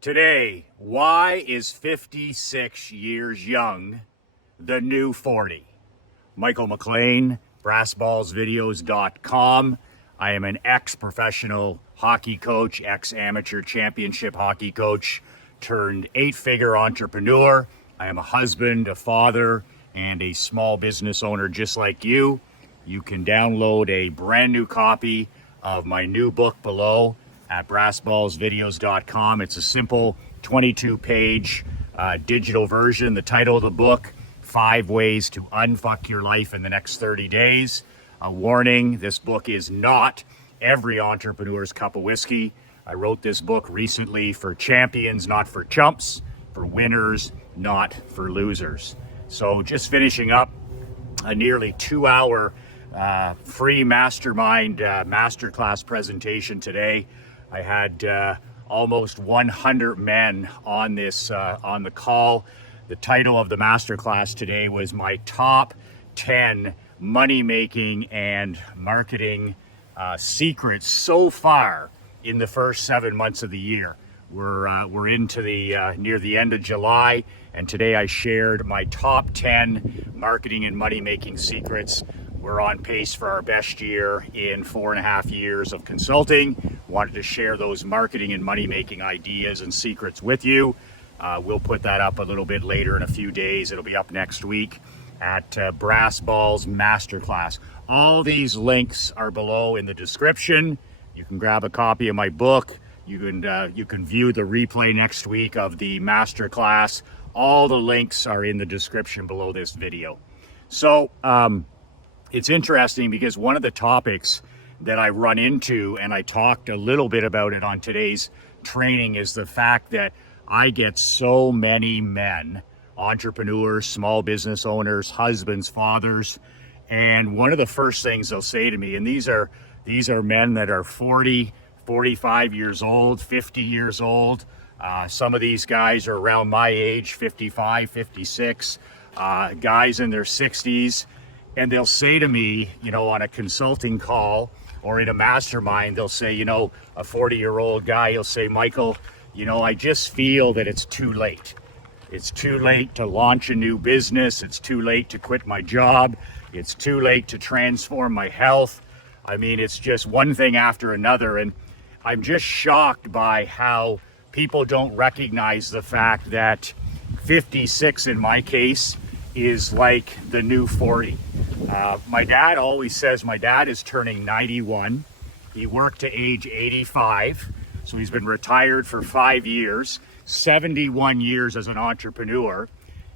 Today, why is 56 years young the new 40? Michael McLean, brassballsvideos.com. I am an ex-professional hockey coach, ex-amateur championship hockey coach, turned 8-figure entrepreneur. I am a husband, a father, and a small business owner just like you. You can download a brand new copy of my new book below at brassballsvideos.com. It's a simple 22-page digital version. The title of the book, 5 Ways to Unfuck Your Life in the Next 30 Days. A warning, this book is not every entrepreneur's cup of whiskey. I wrote this book recently for champions, not for chumps, for winners, not for losers. So just finishing up a nearly 2-hour free mastermind masterclass presentation today. I had almost 100 men on this on the call. The title of the masterclass today was my top 10 money-making and marketing secrets so far in the first 7 months of the year. We're into the near the end of July, and today I shared my top 10 marketing and money-making secrets. We're on pace for our best year in 4.5 years of consulting. Wanted to share those marketing and money-making ideas and secrets with you. We'll put that up a little bit later in a few days. It'll be up next week at Brass Balls Masterclass. All these links are below in the description. You can grab a copy of my book. You can view the replay next week of the masterclass. All the links are in the description below this video. So it's interesting because one of the topics that I run into, and I talked a little bit about it on today's training, is the fact that I get so many men, entrepreneurs, small business owners, husbands, fathers, and one of the first things they'll say to me, and these are men that are 40, 45 years old, 50 years old. Some of these guys are around my age, 55, 56, guys in their 60s. And they'll say to me, on a consulting call or in a mastermind, they'll say, a 40-year-old guy, he'll say, Michael, I just feel that it's too late. It's too late to launch a new business. It's too late to quit my job. It's too late to transform my health. I mean, it's just one thing after another. And I'm just shocked by how people don't recognize the fact that 56 in my case is like the new 40. My dad always says my dad is turning 91. He worked to age 85. So he's been retired for 5 years, 71 years as an entrepreneur.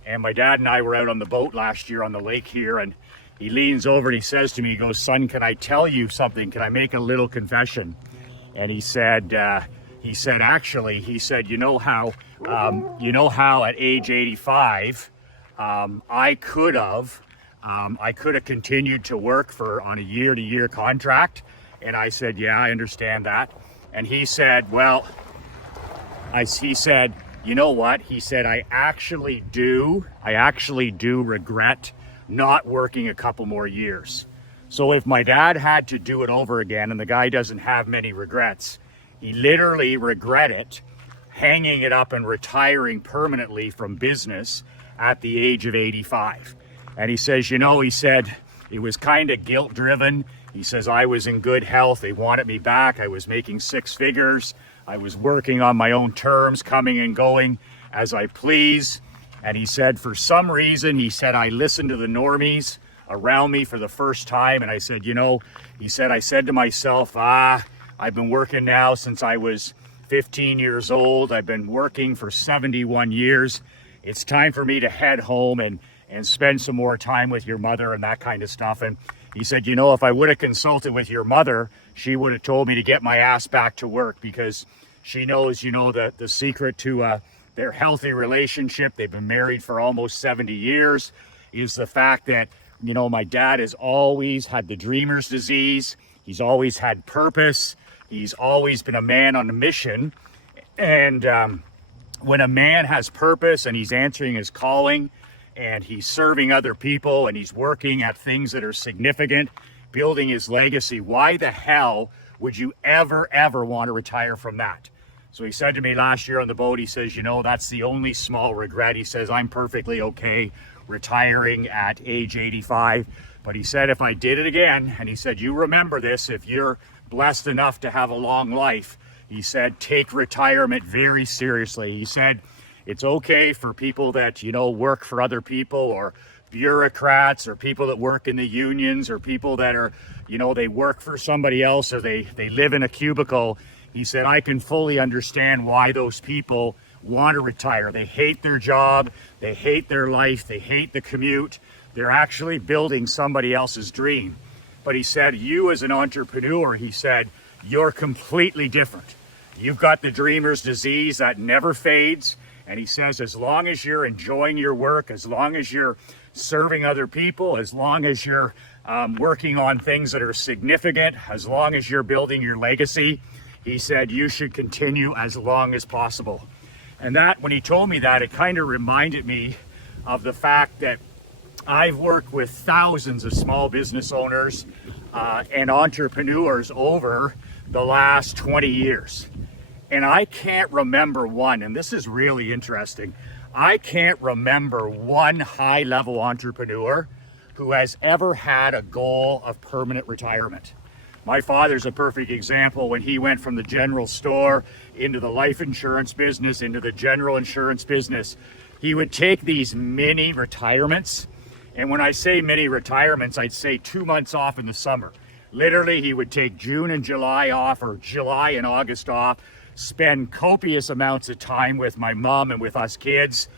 And my dad and I were out on the boat last year on the lake here, and he leans over and he says to me, he goes, son, can I tell you something? Can I make a little confession? And he said, actually, you know how at age 85, I could have continued to work on a year-to-year contract. And I said, yeah, I understand that. And he said, you know what? He said, I actually do regret not working a couple more years. So if my dad had to do it over again, and the guy doesn't have many regrets, he literally regretted hanging it up and retiring permanently from business at the age of 85. And he says, he said, it was kind of guilt driven. He says, I was in good health. They wanted me back. I was making 6 figures. I was working on my own terms, coming and going as I please. And he said, for some reason, I listened to the normies around me for the first time. And I said, I said to myself, I've been working now since I was 15 years old. I've been working for 71 years. It's time for me to head home and spend some more time with your mother and that kind of stuff. And he said, if I would have consulted with your mother, she would have told me to get my ass back to work, because she knows, the secret to their healthy relationship. They've been married for almost 70 years, is the fact that, my dad has always had the dreamer's disease. He's always had purpose. He's always been a man on a mission. And when a man has purpose and he's answering his calling, and he's serving other people, and he's working at things that are significant, building his legacy, why the hell would you ever want to retire from that? So he said to me last year on the boat, he says, you know, that's the only small regret. He says, I'm perfectly okay retiring at age 85. But he said, if I did it again, and he said, you remember this, if you're blessed enough to have a long life, he said, take retirement very seriously. He said, it's okay for people that, you know, work for other people, or bureaucrats, or people that work in the unions, or people that are, you know, they work for somebody else, or they live in a cubicle. He said, I can fully understand why those people want to retire. They hate their job, they hate their life, they hate the commute. They're actually building somebody else's dream. But he said, you as an entrepreneur, he said, you're completely different. You've got the dreamer's disease that never fades. And he says, as long as you're enjoying your work, as long as you're serving other people, as long as you're working on things that are significant, as long as you're building your legacy, he said, you should continue as long as possible. And that, when he told me that, it kind of reminded me of the fact that I've worked with thousands of small business owners and entrepreneurs over the last 20 years. And I can't remember one, and this is really interesting, I can't remember one high-level entrepreneur who has ever had a goal of permanent retirement. My father's a perfect example. When he went from the general store into the life insurance business, into the general insurance business, he would take these mini retirements. And when I say mini retirements, I'd say 2 months off in the summer. Literally, he would take June and July off, or July and August off, spend copious amounts of time with my mom and with us kids.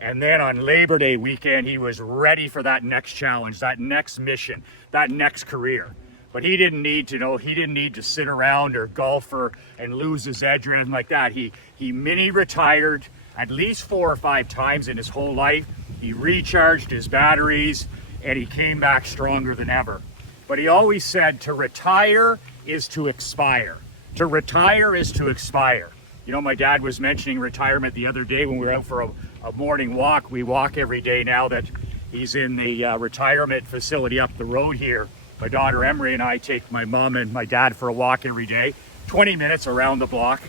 And then on Labor Day weekend, he was ready for that next challenge, that next mission, that next career. But he didn't need to know, he didn't need to sit around or golf and lose his edge or anything like that. He mini retired at least 4 or 5 times in his whole life. He recharged his batteries and he came back stronger than ever. But he always said, to retire is to expire. To retire is to expire. You know, my dad was mentioning retirement the other day when we were out for a morning walk. We walk every day now that he's in the retirement facility up the road here. My daughter Emery and I take my mom and my dad for a walk every day, 20 minutes around the block.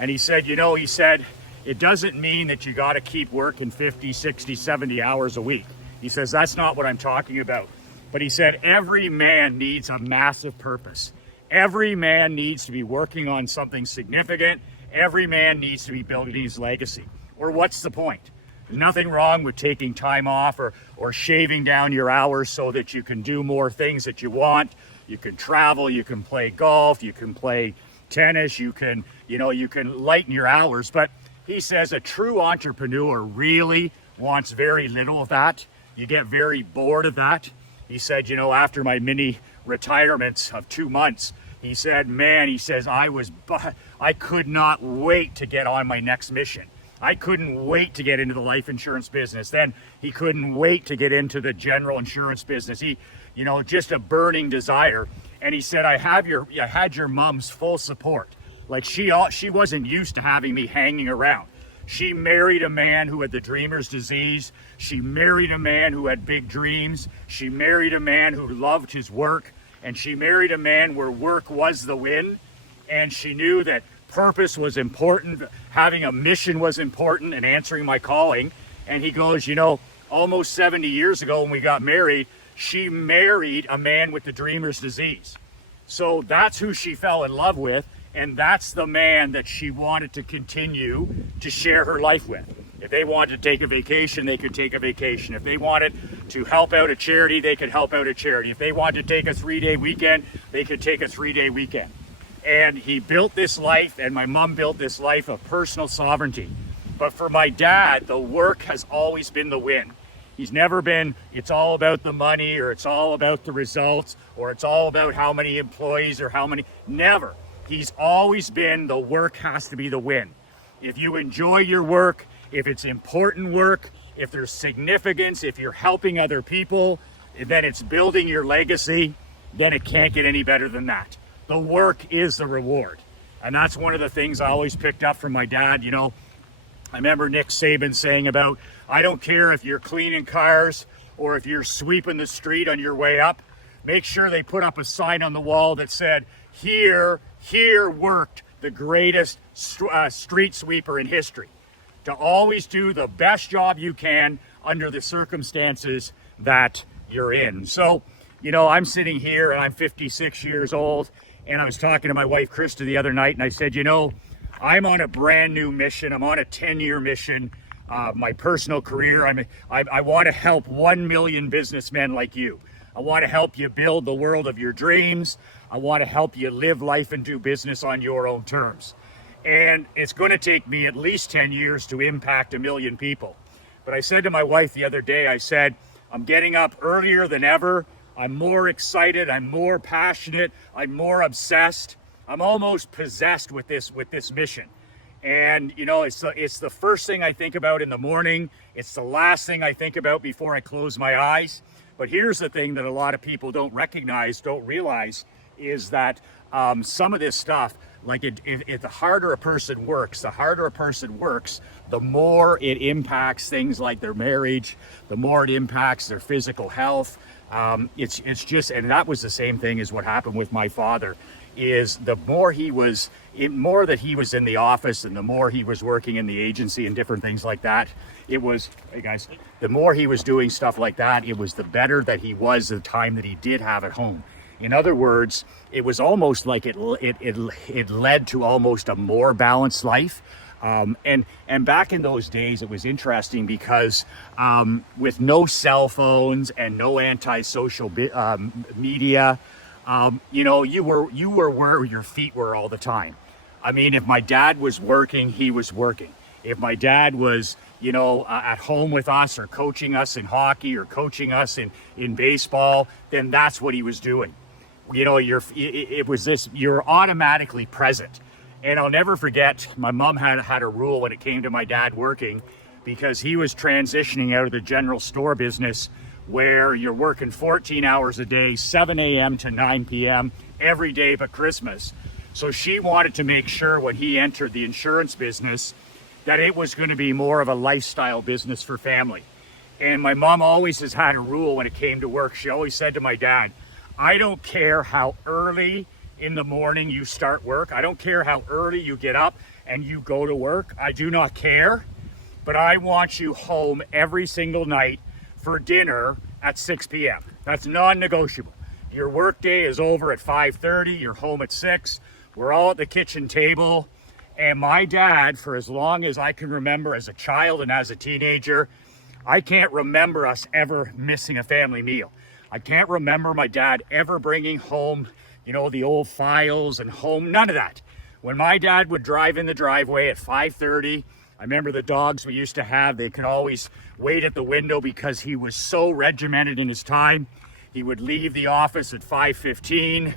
And he said, you know, he said, it doesn't mean that you got to keep working 50, 60, 70 hours a week. He says, that's not what I'm talking about. But he said, every man needs a massive purpose. Every man needs to be working on something significant. Every man needs to be building his legacy. Or what's the point? Nothing wrong with taking time off or shaving down your hours so that you can do more things that you want. You can travel, you can play golf, you can play tennis, you can lighten your hours. But he says a true entrepreneur really wants very little of that. You get very bored of that. He said, you know, after my mini retirements of 2 months, he said, man, he says, I could not wait to get on my next mission. I couldn't wait to get into the life insurance business. Then he couldn't wait to get into the general insurance business. He, you know, just a burning desire. And he said, I had your mom's full support. Like she wasn't used to having me hanging around. She married a man who had the dreamer's disease. She married a man who had big dreams. She married a man who loved his work. And she married a man where work was the win. And she knew that purpose was important, having a mission was important, and answering my calling. And he goes, you know, almost 70 years ago when we got married, she married a man with the dreamer's disease. So that's who she fell in love with, and that's the man that she wanted to continue to share her life with. If they wanted to take a vacation, they could take a vacation. If they wanted to help out a charity, they could help out a charity. If they wanted to take a 3-day weekend, they could take a 3-day weekend. And he built this life, and my mom built this life of personal sovereignty. But for my dad, the work has always been the win. He's never been, it's all about the money, or it's all about the results, or it's all about how many employees or how many, never. He's always been, the work has to be the win. If you enjoy your work, if it's important work, if there's significance, if you're helping other people, then it's building your legacy, then it can't get any better than that. The work is the reward. And that's one of the things I always picked up from my dad. You know, I remember Nick Saban saying about, I don't care if you're cleaning cars or if you're sweeping the street on your way up, make sure they put up a sign on the wall that said, here worked the greatest street sweeper in history. To always do the best job you can under the circumstances that you're in. So, I'm sitting here and I'm 56 years old, and I was talking to my wife Krista the other night, and I said, I'm on a brand new mission. I'm on a 10-year mission. My personal career, I want to help 1 million businessmen like you. I want to help you build the world of your dreams. I want to help you live life and do business on your own terms. And it's going to take me at least 10 years to impact 1 million people. But I said to my wife the other day, I said, I'm getting up earlier than ever. I'm more excited. I'm more passionate. I'm more obsessed. I'm almost possessed with this mission. And it's the first thing I think about in the morning. It's the last thing I think about before I close my eyes. But here's the thing that a lot of people don't realize, is that some of this stuff, like the harder a person works, the more it impacts things like their marriage, the more it impacts their physical health. It's just, and that was the same thing as what happened with my father, is the more that he was in the office and the more he was working in the agency and different things like that, the more he was doing stuff like that, it was the better that he was the time that he did have at home. In other words, it was almost like it led to almost a more balanced life. And back in those days, it was interesting because with no cell phones and no anti-social media, you were where your feet were all the time. I mean, if my dad was working, he was working. If my dad was, at home with us or coaching us in hockey or coaching us in baseball, then that's what he was doing. You're automatically present. And I'll never forget, my mom had a rule when it came to my dad working, because he was transitioning out of the general store business where you're working 14 hours a day, 7 a.m. to 9 p.m. every day but Christmas. So she wanted to make sure when he entered the insurance business that it was going to be more of a lifestyle business for family. And my mom always has had a rule when it came to work. She always said to my dad, I don't care how early in the morning you start work. I don't care how early you get up and you go to work. I do not care, but I want you home every single night for dinner at 6 p.m. That's non-negotiable. Your work day is over at 5:30. You're home at 6. We're all at the kitchen table. And my dad, for as long as I can remember as a child and as a teenager, I can't remember us ever missing a family meal. I can't remember my dad ever bringing home, the old files and home, none of that. When my dad would drive in the driveway at 5:30, I remember the dogs we used to have, they could always wait at the window because he was so regimented in his time. He would leave the office at 5:15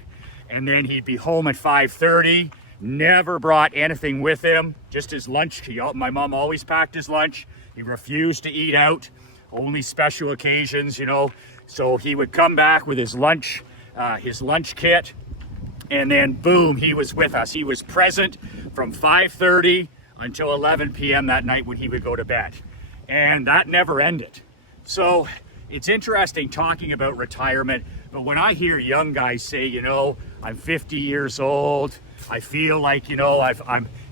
and then he'd be home at 5:30. Never brought anything with him, just his lunch. My mom always packed his lunch. He refused to eat out, only special occasions, So he would come back with his lunch kit, and then boom, he was with us. He was present from 5:30 until 11 p.m. that night when he would go to bed. And that never ended. So it's interesting talking about retirement, but when I hear young guys say, I'm 50 years old, I feel like,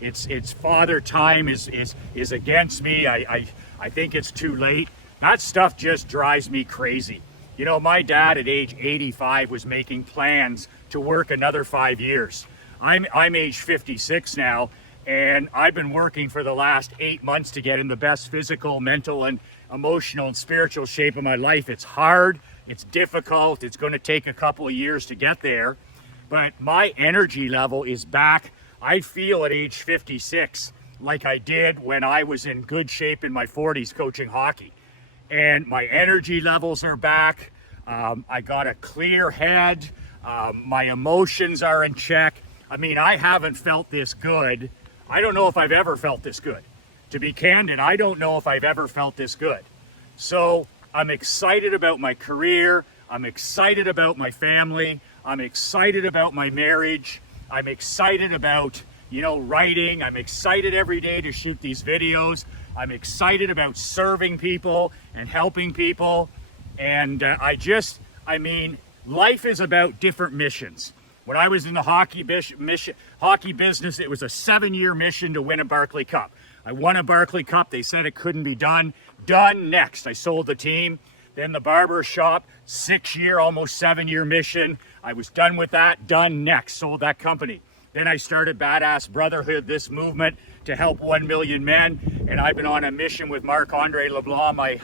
it's father time is against me. I think it's too late. That stuff just drives me crazy. My dad at age 85 was making plans to work another 5 years. I'm age 56 now, and I've been working for the last 8 months to get in the best physical, mental, and emotional and spiritual shape of my life. It's hard, it's difficult, it's going to take a couple of years to get there, but my energy level is back. I feel at age 56 like I did when I was in good shape in my 40s coaching hockey. And my energy levels are back. I got a clear head. My emotions are in check. I mean, I haven't felt this good. I don't know if I've ever felt this good. To be candid, I don't know if I've ever felt this good. So I'm excited about my career. I'm excited about my family. I'm excited about my marriage. I'm excited about, writing. I'm excited every day to shoot these videos. I'm excited about serving people and helping people. And life is about different missions. When I was in the hockey business, it was a 7-year mission to win a Barclay Cup. I won a Barclay Cup. They said it couldn't be done. Done. Next, I sold the team. Then the barber shop, 6-year, almost 7-year mission. I was done with that. Done. Next, sold that company. Then I started Badass Brotherhood, this movement to help 1 million men. And I've been on a mission with Marc-Andre LeBlanc,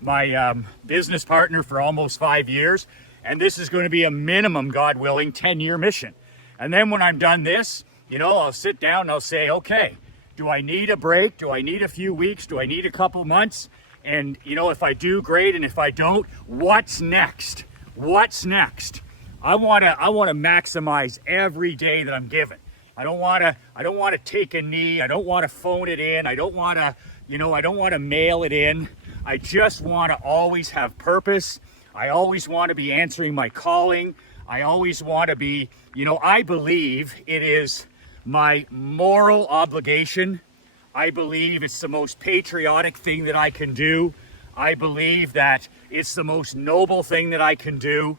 my business partner, for almost 5 years. And this is going to be a minimum, God willing, 10-year mission. And then when I'm done this, I'll sit down and I'll say, okay, do I need a break? Do I need a few weeks? Do I need a couple months? And, if I do, great. And if I don't, what's next? What's next? I want to maximize every day that I'm given. I don't want to take a knee. I don't want to phone it in. I don't want to mail it in. I just want to always have purpose. I always want to be answering my calling. I always want to be, I believe it is my moral obligation. I believe it's the most patriotic thing that I can do. I believe that it's the most noble thing that I can do,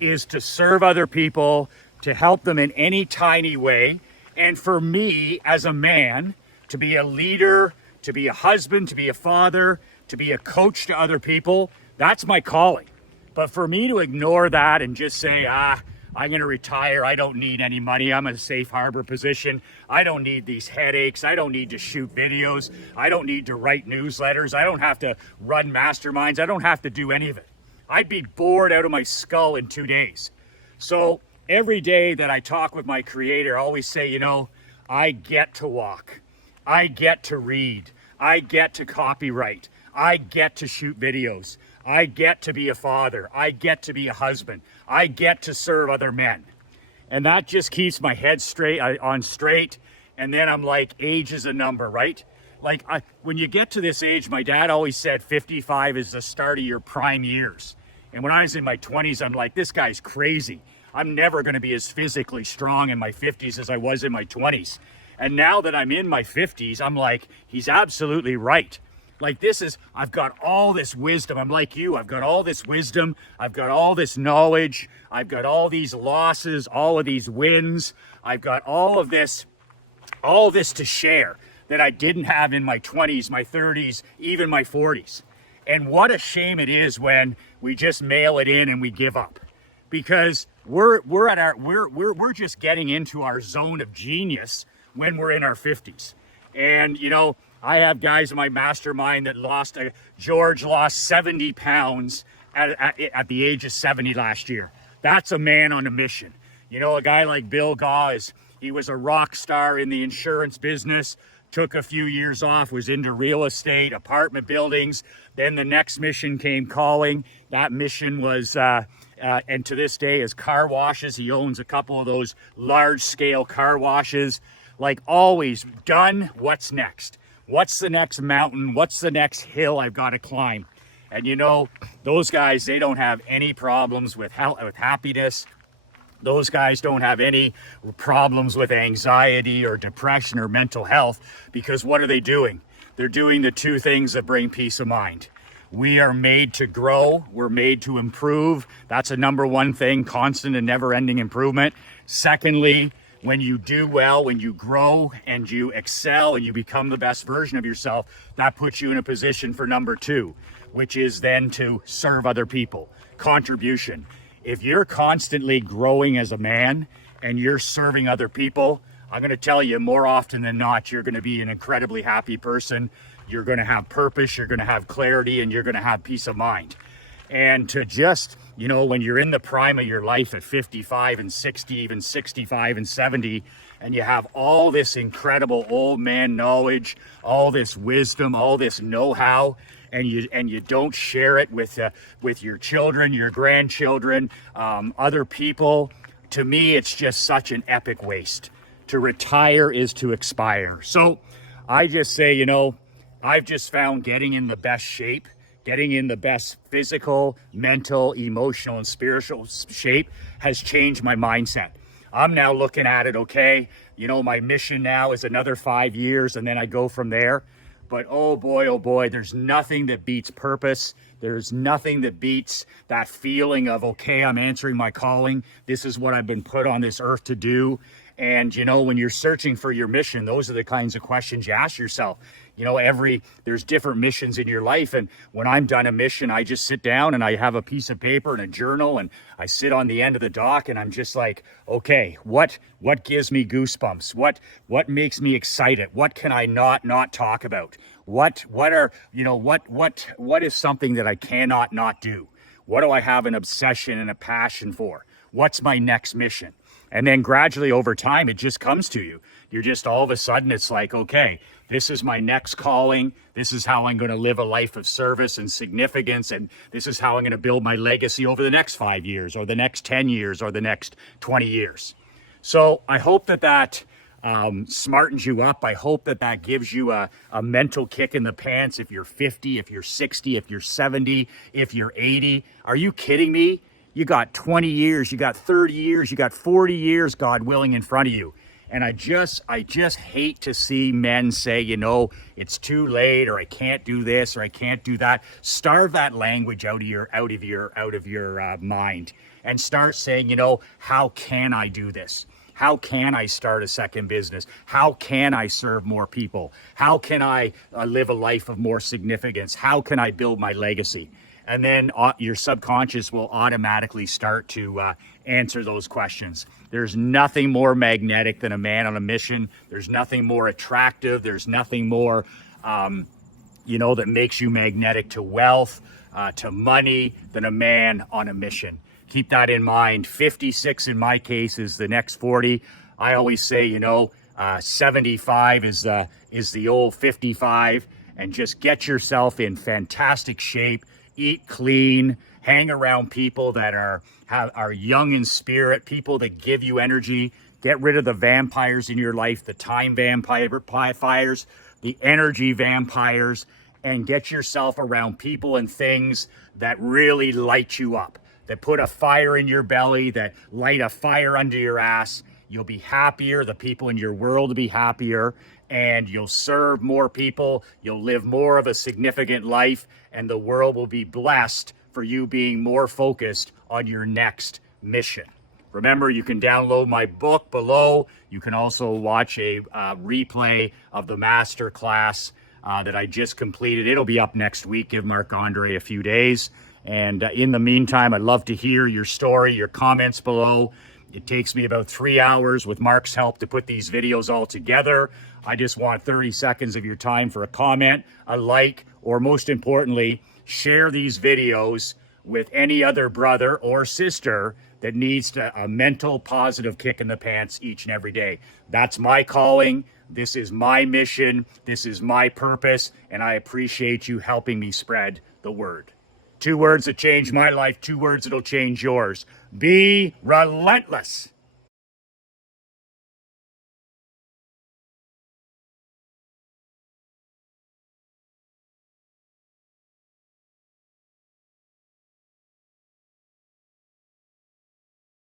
is to serve other people, to help them in any tiny way. And for me as a man, to be a leader, to be a husband, to be a father, to be a coach to other people, that's my calling. But for me to ignore that and just say, I'm going to retire, I don't need any money, I'm in a safe harbor position, I don't need these headaches, I don't need to shoot videos, I don't need to write newsletters, I don't have to run masterminds, I don't have to do any of it. I'd be bored out of my skull in 2 days. So every day that I talk with my Creator, I always say, I get to walk, I get to read, I get to copyright, I get to shoot videos, I get to be a father, I get to be a husband, I get to serve other men. And that just keeps my head straight. And then I'm like, age is a number, right? Like when you get to this age, my dad always said 55 is the start of your prime years. And when I was in my 20s, I'm like, this guy's crazy. I'm never going to be as physically strong in my 50s as I was in my 20s. And now that I'm in my 50s, I'm like, he's absolutely right. Like I've got all this wisdom. I'm like you, I've got all this wisdom. I've got all this knowledge. I've got all these losses, all of these wins. I've got all this to share that I didn't have in my 20s, my 30s, even my 40s. And what a shame it is when we just mail it in and we give up. Because we're just getting into our zone of genius when we're in our 50s. And I have guys in my mastermind that George lost 70 pounds at the age of 70 last year. That's a man on a mission. A guy like Bill Gaw, he was a rock star in the insurance business, took a few years off, was into real estate, apartment buildings. Then the next mission came calling. That mission was, and to this day, is car washes. He owns a couple of those large scale car washes. Like always, done, what's next? What's the next mountain? What's the next hill I've got to climb? And those guys, they don't have any problems with happiness. Those guys don't have any problems with anxiety or depression or mental health, because what are they doing? They're doing the two things that bring peace of mind. We are made to grow. We're made to improve. That's a number one thing, constant and never-ending improvement. Secondly, when you do well, when you grow and you excel and you become the best version of yourself, that puts you in a position for number two, which is then to serve other people. Contribution. If you're constantly growing as a man and you're serving other people, I'm going to tell you, more often than not, you're going to be an incredibly happy person. You're going to have purpose, you're going to have clarity, and you're going to have peace of mind. And to just, when you're in the prime of your life at 55 and 60, even 65 and 70, and you have all this incredible old man knowledge, all this wisdom, all this know-how, and you don't share it with your children, your grandchildren, other people, to me, it's just such an epic waste. To retire is to expire. So I just say, I've just found getting in the best shape, getting in the best physical, mental, emotional, and spiritual shape has changed my mindset. I'm now looking at it, okay, my mission now is another 5 years, and then I go from there. But oh boy, there's nothing that beats purpose. There's nothing that beats that feeling of, okay, I'm answering my calling. This is what I've been put on this earth to do. And, you know, when you're searching for your mission, those are the kinds of questions you ask yourself. You know, there's different missions in your life. And when I'm done a mission, I just sit down and I have a piece of paper and a journal and I sit on the end of the dock and I'm just like, okay, what gives me goosebumps? What makes me excited? What can I not talk about? What is something that I cannot not do? What do I have an obsession and a passion for? What's my next mission? And then gradually over time, it just comes to you. You're just all of a sudden, it's like, okay, this is my next calling. This is how I'm going to live a life of service and significance. And this is how I'm going to build my legacy over the next 5 years or the next 10 years or the next 20 years. So I hope that smartens you up. I hope that gives you a mental kick in the pants if you're 50, if you're 60, if you're 70, if you're 80. Are you kidding me? You got 20 years, you got 30 years, you got 40 years, God willing, in front of you. And I just hate to see men say, you know, it's too late, or I can't do this, or I can't do that. Starve that language out of your mind, and start saying, you know, how can I do this? How can I start a second business? How can I serve more people? How can I live a life of more significance? How can I build my legacy? And then your subconscious will automatically start to answer those questions. There's nothing more magnetic than a man on a mission. There's nothing more attractive. There's nothing more, that makes you magnetic to wealth, to money, than a man on a mission. Keep that in mind. 56 in my case is the next 40. I always say, 75 is the old 55, and just get yourself in fantastic shape. Eat clean, hang around people that are young in spirit, people that give you energy. Get rid of the vampires in your life, the time vampires, the energy vampires, and get yourself around people and things that really light you up, that put a fire in your belly, that light a fire under your ass. You'll be happier, the people in your world will be happier, and you'll serve more people, you'll live more of a significant life, and the world will be blessed for you being more focused on your next mission. Remember, you can download my book below. You can also watch a replay of the master class that I just completed. It'll be up next week. Give Marc-Andre a few days. And in the meantime, I'd love to hear your story, your comments below. It takes me about 3 hours with Mark's help to put these videos all together. I just want 30 seconds of your time for a comment, a like, or most importantly, share these videos with any other brother or sister that needs a mental positive kick in the pants each and every day. That's my calling. This is my mission. This is my purpose. And I appreciate you helping me spread the word. 2 words that changed my life, 2 words that'll change yours. Be relentless.